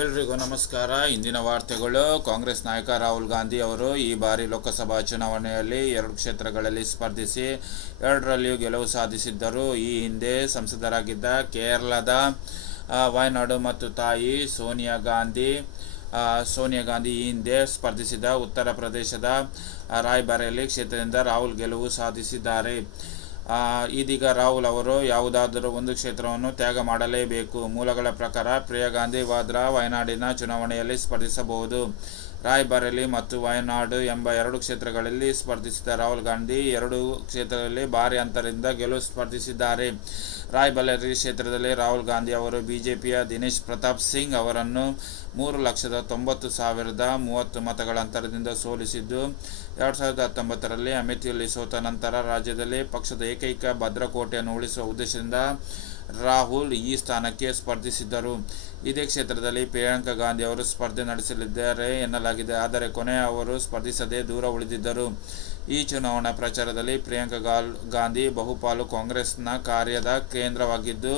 ಎಲ್ರಿಗೂ ನಮಸ್ಕಾರ. ಇಂದಿನ ವಾರ್ತೆಗಳು, ಕಾಂಗ್ರೆಸ್ ನಾಯಕ ರಾಹುಲ್ ಗಾಂಧಿ ಅವರು ಈ ಬಾರಿ ಲೋಕಸಭಾ ಚುನಾವಣೆಯಲ್ಲಿ ಎರಡು ಕ್ಷೇತ್ರಗಳಲ್ಲಿ ಸ್ಪರ್ಧಿಸಿ ಎರಡರಲ್ಲಿಯೂ ಗೆಲುವು ಸಾಧಿಸಿದ್ದರು. ಈ ಹಿಂದೆ ಸಂಸದರಾಗಿದ್ದ ಕೇರಳದ ವಯನಾಡು ಮತ್ತು ತಾಯಿ ಸೋನಿಯಾ ಗಾಂಧಿ ಸೋನಿಯಾ ಗಾಂಧಿ ಈ ಹಿಂದೆ ಸ್ಪರ್ಧಿಸಿದ ಉತ್ತರ ಪ್ರದೇಶದ ರಾಯ್ಬರೇಲಿ ಕ್ಷೇತ್ರದಿಂದ ರಾಹುಲ್ ಗೆಲುವು ಸಾಧಿಸಿದ್ದಾರೆ. ಇದೀಗ ರಾಹುಲ್ ಅವರು ಯಾವುದಾದರೂ ಒಂದು ಕ್ಷೇತ್ರವನ್ನು ತ್ಯಾಗ ಮಾಡಲೇಬೇಕು. ಮೂಲಗಳ ಪ್ರಕಾರ ಪ್ರಿಯಾ ಗಾಂಧಿ ವಾದ್ರಾ, ವಯನಾಡಿನ ಚುನಾವಣೆಯಲ್ಲಿ ಸ್ಪರ್ಧಿಸಬಹುದು. ರಾಯ್ಬರೇಲಿ ಮತ್ತು ವಯನಾಡು ಎಂಬ ಎರಡು ಕ್ಷೇತ್ರಗಳಲ್ಲಿ ಸ್ಪರ್ಧಿಸಿದ ರಾಹುಲ್ ಗಾಂಧಿ, ಎರಡು ಕ್ಷೇತ್ರದಲ್ಲಿ ಭಾರಿ ಅಂತರದಿಂದ ಗೆಲುವು ಸ್ಪರ್ಧಿಸಿದ್ದಾರೆ. ರಾಯ್ಬರೇಲಿ ಕ್ಷೇತ್ರದಲ್ಲಿ ರಾಹುಲ್ ಗಾಂಧಿ ಅವರು ಬಿಜೆಪಿಯ ದಿನೇಶ್ ಪ್ರತಾಪ್ ಸಿಂಗ್ ಅವರನ್ನು ಮೂರು ಲಕ್ಷದ ತೊಂಬತ್ತು ಸಾವಿರದ ಮೂವತ್ತು ಮತಗಳ ಅಂತರದಿಂದ ಸೋಲಿಸಿದ್ದು, ಎರಡು ಸಾವಿರದ ಹತ್ತೊಂಬತ್ತರಲ್ಲಿ ಅಮೇಥಿಯಲ್ಲಿ ಸೋತ ನಂತರ ರಾಜ್ಯದಲ್ಲಿ ಪಕ್ಷದ ಏಕೈಕ ಭದ್ರಕೋಟೆಯನ್ನು ಉಳಿಸುವ ಉದ್ದೇಶದಿಂದ ರಾಹುಲ್ ಈ ಸ್ಥಾನಕ್ಕೆ ಸ್ಪರ್ಧಿಸಿದ್ದರು. ಇದೇ ಕ್ಷೇತ್ರದಲ್ಲಿ ಪ್ರಿಯಾಂಕಾ ಗಾಂಧಿ ಅವರು ಸ್ಪರ್ಧೆ ನಡೆಸಲಿದ್ದಾರೆ ಎನ್ನಲಾಗಿದೆ. ಆದರೆ ಕೊನೆ ಅವರು ಸ್ಪರ್ಧಿಸದೆ ದೂರ ಉಳಿದಿದ್ದರು. ಈ ಚುನಾವಣಾ ಪ್ರಚಾರದಲ್ಲಿ ಪ್ರಿಯಾಂಕಾ ಗಾಲ್ ಗಾಂಧಿ ಬಹುಪಾಲು ಕಾಂಗ್ರೆಸ್ನ ಕಾರ್ಯದ ಕೇಂದ್ರವಾಗಿದ್ದು,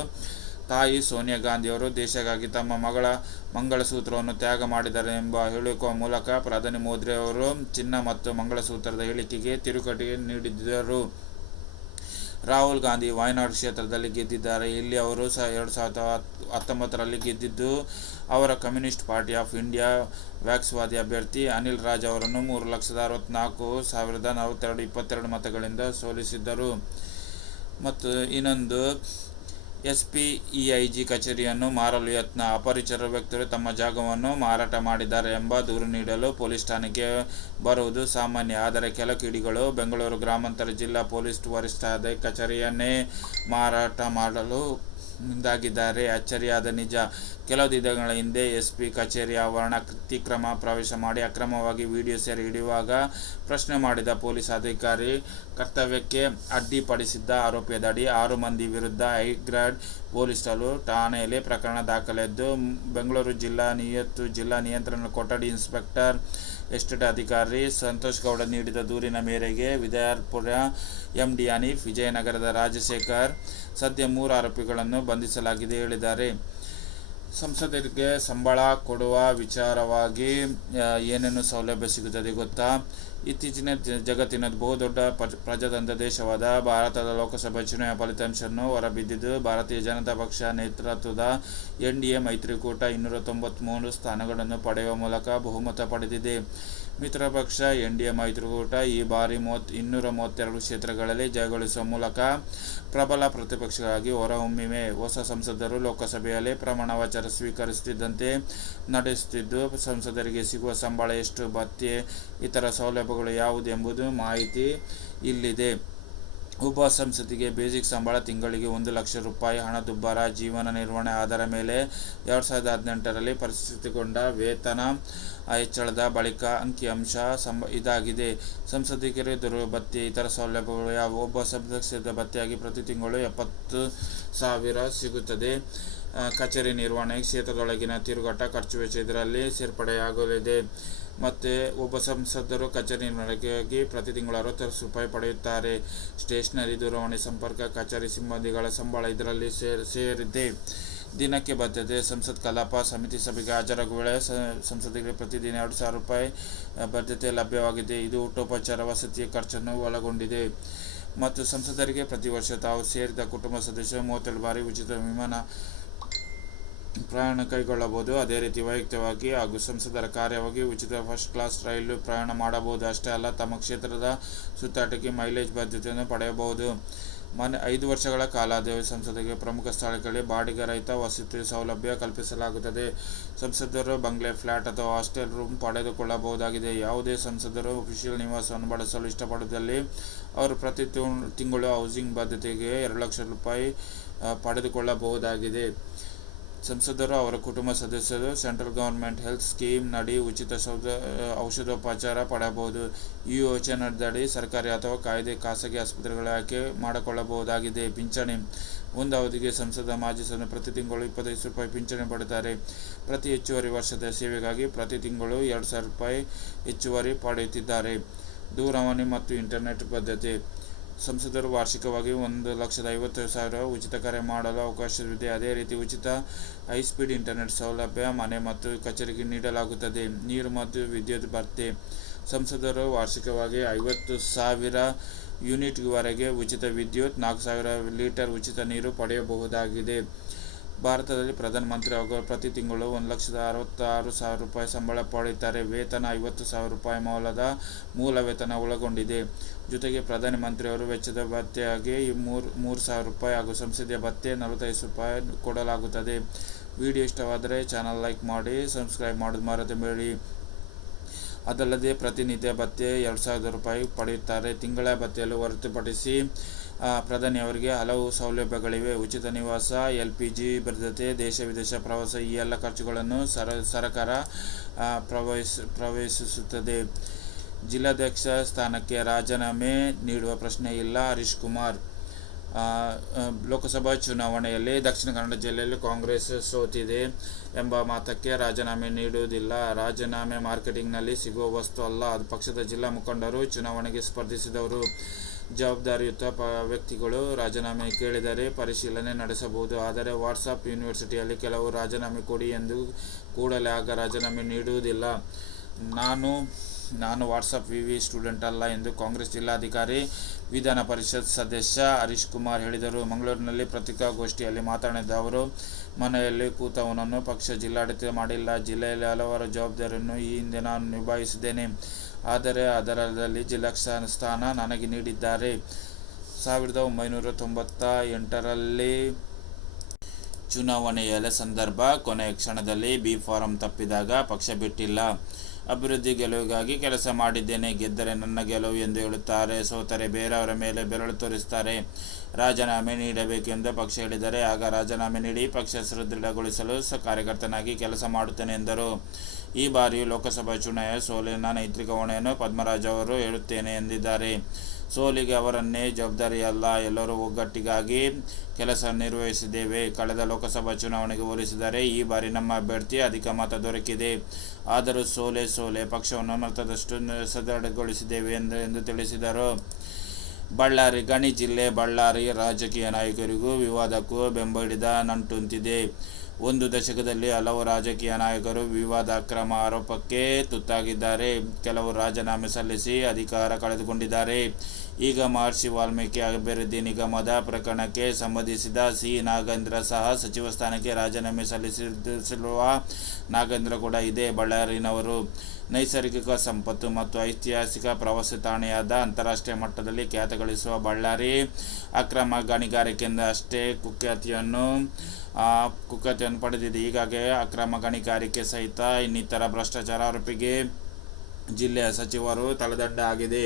ತಾಯಿ ಸೋನಿಯಾ ಗಾಂಧಿಯವರು ದೇಶಕ್ಕಾಗಿ ತಮ್ಮ ಮಗಳ ಮಂಗಳಸೂತ್ರವನ್ನು ತ್ಯಾಗ ಮಾಡಿದ್ದಾರೆ ಎಂಬ ಹೇಳಿಕೆಯ ಮೂಲಕ ಪ್ರಧಾನಿ ಮೋದಿ ಅವರು ಚಿನ್ನ ಮತ್ತು ಮಂಗಳಸೂತ್ರದ ಹೇಳಿಕೆಗೆ ತಿರುಗಡೆ ನೀಡಿದ್ದರು. ರಾಹುಲ್ ಗಾಂಧಿ ವಾಯನಾಡ್ ಕ್ಷೇತ್ರದಲ್ಲಿ ಗೆದ್ದಿದ್ದಾರೆ. ಇಲ್ಲಿ ಅವರು ಸಹ ಎರಡು ಸಾವಿರದ ಹತ್- ಹತ್ತೊಂಬತ್ತರಲ್ಲಿ ಗೆದ್ದಿದ್ದು ಅವರ ಕಮ್ಯುನಿಸ್ಟ್ ಪಾರ್ಟಿ ಆಫ್ ಇಂಡಿಯಾ ವ್ಯಾಕ್ಸ್ವಾದಿ ಅಭ್ಯರ್ಥಿ ಅನಿಲ್ ರಾಜ್ ಅವರನ್ನು ಮೂರು ಲಕ್ಷದ ಅರವತ್ನಾಲ್ಕು ಸಾವಿರದ ನಲವತ್ತೆರಡು ಇಪ್ಪತ್ತೆರಡು ಮತಗಳಿಂದ ಸೋಲಿಸಿದ್ದರು. ಮತ್ತು ಇನ್ನೊಂದು S P E I G ಕಚೇರಿಯನ್ನು ಮಾರಲು ಯತ್ನ. ಅಪರಿಚಿತ ವ್ಯಕ್ತಿಗಳು ತಮ್ಮ ಜಾಗವನ್ನು ಮಾರಾಟ ಮಾಡಿದ್ದಾರೆ ಎಂಬ ದೂರು ನೀಡಲು ಪೊಲೀಸ್ ಠಾಣೆಗೆ ಬರುವುದು ಸಾಮಾನ್ಯ. ಆದರೆ ಕೆಲ ಕಿಡಿಗಳು ಬೆಂಗಳೂರು ಗ್ರಾಮಾಂತರ ಜಿಲ್ಲಾ ಪೊಲೀಸ್ ವರಿಷ್ಠಾದ ಕಚೇರಿಯನ್ನೇ ಮಾರಾಟ ಮಾಡಲು ಮುಂದಾಗಿದ್ದಾರೆ. ಅಚ್ಚರಿಯಾದ ನಿಜ. ಕೆಲವು ದಿನಗಳ ಹಿಂದೆ ಎಸ್ ಪಿ ಕಚೇರಿ ಆವರಣ ಅತಿಕ್ರಮ ಪ್ರವೇಶ ಮಾಡಿ ಅಕ್ರಮವಾಗಿ ವಿಡಿಯೋ ಸೆರೆ ಹಿಡಿಯುವಾಗ ಪ್ರಶ್ನೆ ಮಾಡಿದ ಪೊಲೀಸ್ ಅಧಿಕಾರಿ, ಕರ್ತವ್ಯಕ್ಕೆ ಅಡ್ಡಿಪಡಿಸಿದ್ದ ಆರೋಪದಡಿ ಆರು ಮಂದಿ ವಿರುದ್ಧ ಹೈಗ್ರಾಡ್ ಪೊಲೀಸರು ಠಾಣೆಯಲ್ಲಿ ಪ್ರಕರಣ ದಾಖಲೆದ್ದು, ಬೆಂಗಳೂರು ಜಿಲ್ಲಾ ನಿಯತ್ತು, ಜಿಲ್ಲಾ ನಿಯಂತ್ರಣ ಕೊಠಡಿ ಇನ್ಸ್ಪೆಕ್ಟರ್, ಎಸ್ಟೇಟ್ ಅಧಿಕಾರಿ ಸಂತೋಷ್ ಗೌಡ ನೀಡಿದ ದೂರಿನ ಮೇರೆಗೆ ವಿದಯಾರ್ಪುರ ಎಂ ಡಿ ಅನೀಫ್ ವಿಜಯನಗರದ ರಾಜಶೇಖರ್ ಸದ್ಯ ಮೂರು ಆರೋಪಿಗಳನ್ನು ಬಂಧಿಸಲಾಗಿದೆ ಹೇಳಿದ್ದಾರೆ. ಸಂಸದರಿಗೆ ಸಂಬಳ ಕೊಡುವ ವಿಚಾರವಾಗಿ ಏನೇನು ಸೌಲಭ್ಯ ಸಿಗುತ್ತದೆ ಗೊತ್ತಾ? ಇತ್ತೀಚಿನ ಜಗತ್ತಿನ ಬಹುದೊಡ್ಡ ಪ್ರ- ಪ್ರಜಾತಂತ್ರ ದೇಶವಾದ ಭಾರತದ ಲೋಕಸಭಾ ಚುನಾವಣೆ ಫಲಿತಾಂಶವನ್ನು ಹೊರಬಿದ್ದಿದ್ದು, ಭಾರತೀಯ ಜನತಾ ಪಕ್ಷ ನೇತೃತ್ವದ ಎನ್ ಡಿ ಎ ಮೈತ್ರಿಕೂಟ ಇನ್ನೂರ ತೊಂಬತ್ತ್ಮೂರು ಸ್ಥಾನಗಳನ್ನು ಪಡೆಯುವ ಮೂಲಕ ಬಹುಮತ ಪಡೆದಿದೆ. ಮಿತ್ರ ಪಕ್ಷ, ಎನ್ ಡಿ ಎ ಮೈತ್ರಿಕೂಟ ಈ ಬಾರಿ ಮೂವತ್ ಇನ್ನೂರ ಮೂವತ್ತೆರಡು ಕ್ಷೇತ್ರಗಳಲ್ಲಿ ಜಯಗಳಿಸುವ ಮೂಲಕ ಪ್ರಬಲ ಪ್ರತಿಪಕ್ಷಗಳಾಗಿ ಹೊರಹೊಮ್ಮಿವೆ. ಹೊಸ ಸಂಸದರು ಲೋಕಸಭೆಯಲ್ಲಿ ಪ್ರಮಾಣ ವಚನ ಸ್ವೀಕರಿಸುತ್ತಿದ್ದಂತೆ ನಡೆಸುತ್ತಿದ್ದು, ಸಂಸದರಿಗೆ ಸಿಗುವ ಸಂಬಳ ಎಷ್ಟು, ಭತ್ಯೆ, ಇತರ ಸೌಲಭ್ಯಗಳು ಯಾವುದು ಎಂಬುದು ಮಾಹಿತಿ ಇಲ್ಲಿದೆ. ಒಬ್ಬ ಸಂಸದಿಗೆ ಬೇಸಿಕ್ ಸಂಬಳ ತಿಂಗಳಿಗೆ ಒಂದು ಲಕ್ಷ ರೂಪಾಯಿ ಹಣದುಬ್ಬರ ಜೀವನ ನಿರ್ವಹಣೆ ಆಧಾರ ಮೇಲೆ ಎರಡು ಸಾವಿರದ ಹದಿನೆಂಟರಲ್ಲಿ ಪರಿಸ್ಥಿತಿಗೊಂಡ ವೇತನ ಹೆಚ್ಚಳದ ಬಳಿಕ ಅಂಕಿಅಂಶ ಸಂಬ ಇದಾಗಿದೆ. ಸಂಸದಿಗರು ಭತ್ಯೆ, ಇತರ ಸೌಲಭ್ಯಗಳು ಯಾವುವು? ಒಬ್ಬ ಸಂಸದ ಭತ್ತೆಯಾಗಿ ಪ್ರತಿ ತಿಂಗಳು ಎಪ್ಪತ್ತು ಸಾವಿರ ಸಿಗುತ್ತದೆ. ಕಚೇರಿ ನಿರ್ವಹಣೆ ಕ್ಷೇತ್ರದೊಳಗಿನ ತಿರುಗಾಟ ಖರ್ಚು ವೆಚ್ಚ ಇದರಲ್ಲಿ ಸೇರ್ಪಡೆಯಾಗಲಿದೆ. ಮತ್ತು ಒಬ್ಬ ಸಂಸದರು ಕಚೇರಿ ನಿರ್ವಹಣೆಗಾಗಿ ಪ್ರತಿ ತಿಂಗಳು ಅರವತ್ತು ರೂಪಾಯಿ ಪಡೆಯುತ್ತಾರೆ. ಸ್ಟೇಷನರಿ ದೂರವಾಣಿ ಸಂಪರ್ಕ ಕಚೇರಿ ಸಿಬ್ಬಂದಿಗಳ ಸಂಬಳ ಇದರಲ್ಲಿ ಸೇರ್, ಸೇರಿದೆ. ದಿನಕ್ಕೆ ಬದ್ಧತೆ, ಸಂಸತ್ ಕಲಾಪ ಸಮಿತಿ ಸಭೆಗೆ ಹಾಜರಾಗುವ ವೇಳೆ ಸಂಸದಿಗೆ ಪ್ರತಿದಿನ ಎರಡು ಸಾವಿರ ರೂಪಾಯಿ ಬದ್ಧತೆ ಲಭ್ಯವಾಗಿದೆ. ಇದು ಊಟೋಪಚಾರ, ವಸತಿಯ ಖರ್ಚನ್ನು ಒಳಗೊಂಡಿದೆ. ಮತ್ತು ಸಂಸದರಿಗೆ ಪ್ರತಿ ವರ್ಷ ತಾವು ಸೇರಿದ ಕುಟುಂಬ ಸದಸ್ಯರು ಮೂವತ್ತೆರಡು ಬಾರಿ ಉಚಿತ ವಿಮಾನ ಪ್ರಯಾಣ ಕೈಗೊಳ್ಳಬಹುದು. ಅದೇ ರೀತಿ ವೈಯಕ್ತಿಕವಾಗಿ ಹಾಗೂ ಸಂಸದರ ಕಾರ್ಯವಾಗಿ ಉಚಿತ ಫಸ್ಟ್ ಕ್ಲಾಸ್ ರೈಲು ಪ್ರಯಾಣ ಮಾಡಬಹುದು. ಅಷ್ಟೇ ಅಲ್ಲ, ತಮ್ಮ ಕ್ಷೇತ್ರದ ಸುತ್ತಾಟಕ್ಕೆ ಮೈಲೇಜ್ ಬದ್ಧತೆಯನ್ನು ಪಡೆಯಬಹುದು. ಮನೆ ಐದು ವರ್ಷಗಳ ಕಾಲಾವಧಿ ಸಂಸದಿಗೆ ಪ್ರಮುಖ ಸ್ಥಳಗಳಲ್ಲಿ ಬಾಡಿಗೆ ರಹಿತ ವಸತಿ ಸೌಲಭ್ಯ ಕಲ್ಪಿಸಲಾಗುತ್ತದೆ. ಸಂಸದರು ಬಂಗ್ಲೆ ಫ್ಲಾಟ್ ಅಥವಾ ಹಾಸ್ಟೆಲ್ ರೂಮ್ ಪಡೆದುಕೊಳ್ಳಬಹುದಾಗಿದೆ. ಯಾವುದೇ ಸಂಸದರು ಅಫಿಷಿಯಲ್ ನಿವಾಸವನ್ನು ಬಳಸಲು ಇಷ್ಟಪಡುವುದಲ್ಲಿ. ಅವರು ಪ್ರತಿ ತಿಂಗ್- ತಿಂಗಳು ಹೌಸಿಂಗ್ ಬದ್ಧತೆಗೆ ಎರಡು ಲಕ್ಷ ರೂಪಾಯಿ ಪಡೆದುಕೊಳ್ಳಬಹುದಾಗಿದೆ. ಸಂಸದರು ಅವರ ಕುಟುಂಬ ಸದಸ್ಯರು ಸೆಂಟ್ರಲ್ ಗವರ್ಮೆಂಟ್ ಹೆಲ್ತ್ ಸ್ಕೀಮ್ ನಡಿ ಉಚಿತ ಸೌದ ಔಷಧೋಪಚಾರ ಪಡೆಯಬಹುದು ಈ ಯೋಜನೆಯಡಿ ಸರ್ಕಾರಿ ಅಥವಾ ಕಾಯ್ದೆ ಖಾಸಗಿ ಆಸ್ಪತ್ರೆಗಳ ಆಯ್ಕೆ ಮಾಡಿಕೊಳ್ಳಬಹುದಾಗಿದೆ. ಪಿಂಚಣಿ ಒಂದು ಅವಧಿಗೆ ಸಂಸದ ಮಾಜಿ ಸದಸ್ಯರು ಪ್ರತಿ ತಿಂಗಳು ಇಪ್ಪತ್ತೈದು ರೂಪಾಯಿ ಪಿಂಚಣಿ ಪಡೆಯುತ್ತಾರೆ ಪ್ರತಿ ಹೆಚ್ಚುವರಿ ವರ್ಷದ ಸೇವೆಗಾಗಿ ಪ್ರತಿ ತಿಂಗಳು ಎರಡು ಸಾವಿರ ರೂಪಾಯಿ ಹೆಚ್ಚುವರಿ ಪಡೆಯುತ್ತಿದ್ದಾರೆ. ದೂರವಾಣಿ ಮತ್ತು ಇಂಟರ್ನೆಟ್ ಬದ್ಧತೆ ಸಂಸದರು ವಾರ್ಷಿಕವಾಗಿ ಒಂದು ಲಕ್ಷದ ಐವತ್ತು ಸಾವಿರ ಉಚಿತ ಕರೆ ಮಾಡಲು ಅವಕಾಶವಿದೆ. ಅದೇ ರೀತಿ ಉಚಿತ ಹೈಸ್ಪೀಡ್ ಇಂಟರ್ನೆಟ್ ಸೌಲಭ್ಯ, ಮನೆ ಮತ್ತು ಕಚೇರಿಗೆ ನೀಡಲಾಗುತ್ತದೆ. ನೀರು ಮತ್ತು ವಿದ್ಯುತ್ ಭರ್ತಿ ಸಂಸದರು ವಾರ್ಷಿಕವಾಗಿ ಐವತ್ತು ಸಾವಿರ ಯೂನಿಟ್ವರೆಗೆ ಉಚಿತ ವಿದ್ಯುತ್, ನಾಲ್ಕು ಸಾವಿರ ಲೀಟರ್ ಉಚಿತ ನೀರು ಪಡೆಯಬಹುದಾಗಿದೆ. ಭಾರತದಲ್ಲಿ ಪ್ರಧಾನ ಮಂತ್ರಿ ಅವರು ಪ್ರತಿ ತಿಂಗಳು ಒಂದು ಲಕ್ಷದ ಅರವತ್ತಾರು ಸಾವಿರ ರೂಪಾಯಿ ಸಂಬಳ ಪಡೆಯುತ್ತಾರೆ. ವೇತನ ಐವತ್ತು ಸಾವಿರ ರೂಪಾಯಿ ಮೌಲ್ಯದ ಮೂಲ ವೇತನ ಒಳಗೊಂಡಿದೆ. ಜೊತೆಗೆ ಪ್ರಧಾನಮಂತ್ರಿಯವರು ವೆಚ್ಚದ ಭತ್ತೆಯಾಗಿ ಮೂರು ಮೂರು ಸಾವಿರ ರೂಪಾಯಿ ಹಾಗೂ ಸಂಸದೀಯ ಭತ್ತೆ ನಲವತ್ತೈದು ರೂಪಾಯಿ ಕೊಡಲಾಗುತ್ತದೆ. ವಿಡಿಯೋ ಇಷ್ಟವಾದರೆ ಚಾನಲ್ ಲೈಕ್ ಮಾಡಿ, ಸಬ್ಸ್ಕ್ರೈಬ್ ಮಾಡೋದು ಮರೆತಬೇಡಿ. ಅದಲ್ಲದೆ ಪ್ರತಿನಿತ್ಯ ಭತ್ತೆ ಎರಡು ಸಾವಿರದ ರೂಪಾಯಿ ಪಡೆಯುತ್ತಾರೆ. ತಿಂಗಳ ಭತ್ತೆಯಲ್ಲಿ ಹೊರತುಪಡಿಸಿ ಪ್ರಧಾನಿಯವರಿಗೆ ಹಲವು ಸೌಲಭ್ಯಗಳಿವೆ. ಉಚಿತ ನಿವಾಸ, ಎಲ್ ಪಿ ಜಿ, ಭದ್ರತೆ, ದೇಶ ವಿದೇಶ ಪ್ರವಾಸ ಈ ಎಲ್ಲ ಖರ್ಚುಗಳನ್ನು ಸರ, ಸರಕಾರ ಪ್ರವೇಶ, ಪ್ರವೇಶಿಸುತ್ತದೆ. ಜಿಲ್ಲಾಧ್ಯಕ್ಷ ಸ್ಥಾನಕ್ಕೆ ರಾಜೀನಾಮೆ ನೀಡುವ ಪ್ರಶ್ನೆ ಇಲ್ಲ. ಹರೀಶ್ ಕುಮಾರ್ ಲೋಕಸಭಾ ಚುನಾವಣೆಯಲ್ಲಿ ದಕ್ಷಿಣ ಕನ್ನಡ ಜಿಲ್ಲೆಯಲ್ಲಿ ಕಾಂಗ್ರೆಸ್ ಸೋತಿದೆ ಎಂಬ ಮಾತಕ್ಕೆ ರಾಜೀನಾಮೆ ನೀಡುವುದಿಲ್ಲ. ರಾಜೀನಾಮೆ ಮಾರ್ಕೆಟಿಂಗ್ನಲ್ಲಿ ಸಿಗುವ ವಸ್ತು ಅಲ್ಲ. ಅದು ಪಕ್ಷದ ಜಿಲ್ಲಾ ಮುಖಂಡರು ಚುನಾವಣೆಗೆ ಸ್ಪರ್ಧಿಸಿದವರು. ಜವಾಬ್ದಾರಿಯುತ ಪ ವ್ಯಕ್ತಿಗಳು ರಾಜೀನಾಮೆ ಕೇಳಿದರೆ ಪರಿಶೀಲನೆ ನಡೆಸಬಹುದು. ಆದರೆ ವಾಟ್ಸಪ್ ಯೂನಿವರ್ಸಿಟಿಯಲ್ಲಿ ಕೆಲವು ರಾಜೀನಾಮೆ ಕೊಡಿ ಎಂದು ಕೂಡಲೇ ಆಗ ರಾಜೀನಾಮೆ ನೀಡುವುದಿಲ್ಲ. ನಾನು ನಾನು ವಾಟ್ಸಪ್ ವಿ ವಿ ಸ್ಟೂಡೆಂಟ್ ಅಲ್ಲ ಎಂದು ಕಾಂಗ್ರೆಸ್ ಜಿಲ್ಲಾಧಿಕಾರಿ, ವಿಧಾನ ಪರಿಷತ್ ಸದಸ್ಯ ಹರೀಶ್ ಕುಮಾರ್ ಹೇಳಿದರು. ಮಂಗಳೂರಿನಲ್ಲಿ ಪತ್ರಿಕಾಗೋಷ್ಠಿಯಲ್ಲಿ ಮಾತನಾಡಿದ ಅವರು, ಮನೆಯಲ್ಲಿ ಕೂತವನನ್ನು ಪಕ್ಷ ಜಿಲ್ಲಾಡಳಿತ ಮಾಡಿಲ್ಲ. ಜಿಲ್ಲೆಯಲ್ಲಿ ಹಲವಾರು ಜವಾಬ್ದಾರಿಯನ್ನು ಈ ಹಿಂದೆ ನಾನು ನಿಭಾಯಿಸಿದ್ದೇನೆ. ಆದರೆ ಅದರಲ್ಲಿ ಜಿಲ್ಲಾ ಸ್ಥಾನ ನನಗೆ ನೀಡಿದ್ದಾರೆ. ಸಾವಿರದ ಒಂಬೈನೂರ ತೊಂಬತ್ತ ಎಂಟರಲ್ಲಿ ಚುನಾವಣೆಯ ಸಂದರ್ಭ, ಕೊನೆಯ ಕ್ಷಣದಲ್ಲಿ ಬಿ ಫಾರಂ ತಪ್ಪಿದಾಗ ಪಕ್ಷ ಬಿಟ್ಟಿಲ್ಲ. ಅಭಿವೃದ್ಧಿ ಗೆಲುವಿಗಾಗಿ ಕೆಲಸ ಮಾಡಿದ್ದೇನೆ, ಗೆದ್ದರೆ ನನ್ನ ಗೆಲುವು ಎಂದು ಹೇಳುತ್ತಾರೆ. ಸೋತರೆ ಬೇರೆಯವರ ಮೇಲೆ ಬೆರಳು ತೋರಿಸ್ತಾರೆ ರಾಜೀನಾಮೆ ನೀಡಬೇಕೆಂದು ಪಕ್ಷ ಹೇಳಿದರೆ, ಆಗ ರಾಜೀನಾಮೆ ನೀಡಿ ಪಕ್ಷ ಸುದೃಢಗೊಳಿಸಲು ಕಾರ್ಯಕರ್ತನಾಗಿ ಕೆಲಸ ಮಾಡುತ್ತೇನೆ ಎಂದರು. ಈ ಬಾರಿಯೂ ಲೋಕಸಭಾ ಚುನಾವಣೆಯ ಸೋಲಿನ ನೈತಿಕ ಹೊಣೆಯನ್ನು ಪದ್ಮರಾಜ್ ಅವರು ಹೇಳುತ್ತೇನೆ ಎಂದಿದ್ದಾರೆ. ಸೋಲಿಗೆ ಅವರನ್ನೇ ಜವಾಬ್ದಾರಿಯಲ್ಲ, ಎಲ್ಲರೂ ಒಗ್ಗಟ್ಟಿಗಾಗಿ ಕೆಲಸ ನಿರ್ವಹಿಸಿದ್ದೇವೆ. ಕಳೆದ ಲೋಕಸಭಾ ಚುನಾವಣೆಗೆ ಹೋಲಿಸಿದರೆ ಈ ಬಾರಿ ನಮ್ಮ ಅಭ್ಯರ್ಥಿ ಅಧಿಕ ಮತ ದೊರಕಿದೆ. ಆದರೂ ಸೋಲೆ ಸೋಲೆ, ಪಕ್ಷವನ್ನು ಮತದಷ್ಟು ಸದೃಢಗೊಳಿಸಿದ್ದೇವೆ ಎಂದು ಎಂದು ತಿಳಿಸಿದರು. ಬಳ್ಳಾರಿ, ಗಣಿ ಜಿಲ್ಲೆ, ಬಳ್ಳಾರಿ ರಾಜಕೀಯ ನಾಯಕರಿಗೂ ವಿವಾದಕ್ಕೂ ಬೆಂಬಡಿದ ನಂಟುಂತಿದೆ. ಒಂದು ದಶಕದಲ್ಲಿ ಹಲವು ರಾಜಕೀಯ ನಾಯಕರು ವಿವಾದ ಅಕ್ರಮ ಆರೋಪಕ್ಕೆ ತುತ್ತಾಗಿದ್ದಾರೆ. ಕೆಲವು ರಾಜೀನಾಮೆ ಸಲ್ಲಿಸಿ ಅಧಿಕಾರ ಕಳೆದುಕೊಂಡಿದ್ದಾರೆ. ಈಗ ಮಹರ್ಷಿ ವಾಲ್ಮೀಕಿ ಅಭಿವೃದ್ಧಿ ನಿಗಮದ ಪ್ರಕರಣಕ್ಕೆ ಸಂಬಂಧಿಸಿದ ಸಿ. ನಾಗೇಂದ್ರ ಸಹ ಸಚಿವ ಸ್ಥಾನಕ್ಕೆ ರಾಜೀನಾಮೆ ಸಲ್ಲಿಸಿರುವ ನಾಗೇಂದ್ರ ಕೂಡ ಇದೆ ಬಳ್ಳಾರಿನವರು. ನೈಸರ್ಗಿಕ ಸಂಪತ್ತು ಮತ್ತು ಐತಿಹಾಸಿಕ ಪ್ರವಾಸಿ ತಾಣೆಯಾದ ಅಂತಾರಾಷ್ಟ್ರೀಯ ಮಟ್ಟದಲ್ಲಿ ಖ್ಯಾತ ಗಳಿಸುವ ಬಳ್ಳಾರಿ ಅಕ್ರಮ ಗಣಿಗಾರಿಕೆಯಿಂದ ಅಷ್ಟೇ ಕುಖ್ಯಾತಿಯನ್ನು ಕುಖ್ಯಾತಿಯನ್ನು ಪಡೆದಿದೆ. ಹೀಗಾಗಿ ಅಕ್ರಮ ಗಣಿಗಾರಿಕೆ ಸಹಿತ ಇನ್ನಿತರ ಭ್ರಷ್ಟಾಚಾರ ಆರೋಪಿಗೆ ಜಿಲ್ಲೆಯ ಸಚಿವರು ತಲೆದಂಡ ಆಗಿದೆ.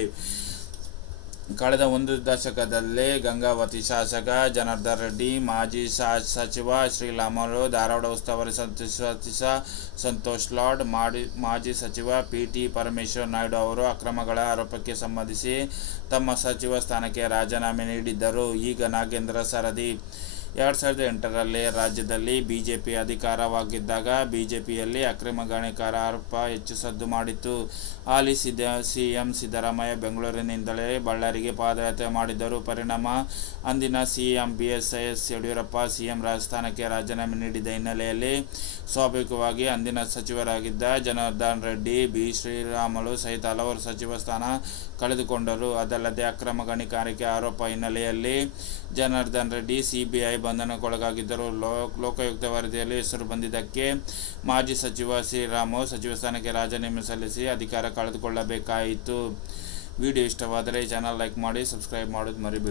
ಕಳೆದ ಒಂದು ದಶಕದಲ್ಲೇ ಗಂಗಾವತಿ ಶಾಸಕ ಜನಾರ್ದನ್ ರೆಡ್ಡಿ, ಮಾಜಿ ಸಚಿವ ಶ್ರೀರಾಮುಲು, ಧಾರವಾಡ ಉಸ್ತುವಾರಿ ಸಚಿವ ಸಂತೋಷ್ ಲಾಡ್, ಮಾಡಿ, ಮಾಜಿ ಸಚಿವ ಪಿ ಟಿ ಪರಮೇಶ್ವರ್ ನಾಯ್ಡು ಅವರು ಅಕ್ರಮಗಳ ಆರೋಪಕ್ಕೆ ಸಂಬಂಧಿಸಿ ತಮ್ಮ ಸಚಿವ ಸ್ಥಾನಕ್ಕೆ ರಾಜೀನಾಮೆ ನೀಡಿದ್ದರು. ಈಗ ನಾಗೇಂದ್ರ ಸರದಿ ಎರಡು ಸಾವಿರದ ಎಂಟರಲ್ಲಿ ರಾಜ್ಯದಲ್ಲಿ ಬಿಜೆಪಿ ಅಧಿಕಾರವಾಗಿದ್ದಾಗ ಬಿಜೆಪಿಯಲ್ಲಿ ಅಕ್ರಮ ಗಣಿಕಾರ ಆರೋಪ ಹೆಚ್ಚು ಸದ್ದು ಮಾಡಿತ್ತು. ಹಾಲಿ ಸಿದ್ದ ಸಿ ಎಂ ಸಿದ್ದರಾಮಯ್ಯ ಬೆಂಗಳೂರಿನಿಂದಲೇ ಬಳ್ಳಾರಿಗೆ ಪಾದಯಾತ್ರೆ ಮಾಡಿದ್ದರು. ಪರಿಣಾಮ, ಅಂದಿನ C M B S S Yediyurappa C M ರಾಜಸ್ಥಾನಕ್ಕೆ ರಾಜೀನಾಮೆ ನೀಡಿದ ಹಿನ್ನೆಲೆಯಲ್ಲಿ ಸ್ವಾಭಾವಿಕವಾಗಿ ಅಂದಿನ ಸಚಿವರಾಗಿದ್ದ ಜನಾರ್ದನ್ ರೆಡ್ಡಿ, ಬಿ. ಶ್ರೀರಾಮುಲು ಸಹಿತ ಹಲವರು ಸಚಿವ ಸ್ಥಾನ ಕಳೆದುಕೊಂಡರು. ಅದಲ್ಲದೆ ಅಕ್ರಮ ಗಣಿಕಾರಿಕೆ ಆರೋಪ ಹಿನ್ನೆಲೆಯಲ್ಲಿ ಜನಾರ್ದನ್ ರೆಡ್ಡಿ, ಸಿಬಿಐ ಬಂಧನಕ್ಕೊಳಗಾಗಿದ್ದರು. ಲೋಕಾಯುಕ್ತ ವರದಿಯಲ್ಲಿ ಹೆಸರು ಬಂದಿದ್ದಕ್ಕೆ ಮಾಜಿ ಸಚಿವ ಶ್ರೀರಾಮು ಸಚಿವ ಸ್ಥಾನಕ್ಕೆ ರಾಜೀನಾಮೆ ಸಲ್ಲಿಸಿ ಅಧಿಕಾರ ಕಳೆದುಕೊಳ್ಳಬೇಕಾಯಿತು. ವಿಡಿಯೋ ಇಷ್ಟವಾದರೆ ಚಾನಲ್ ಲೈಕ್ ಮಾಡಿ, ಸಬ್ಸ್ಕ್ರೈಬ್ ಮಾಡೋದು ಮರಿಬೇಡಿ.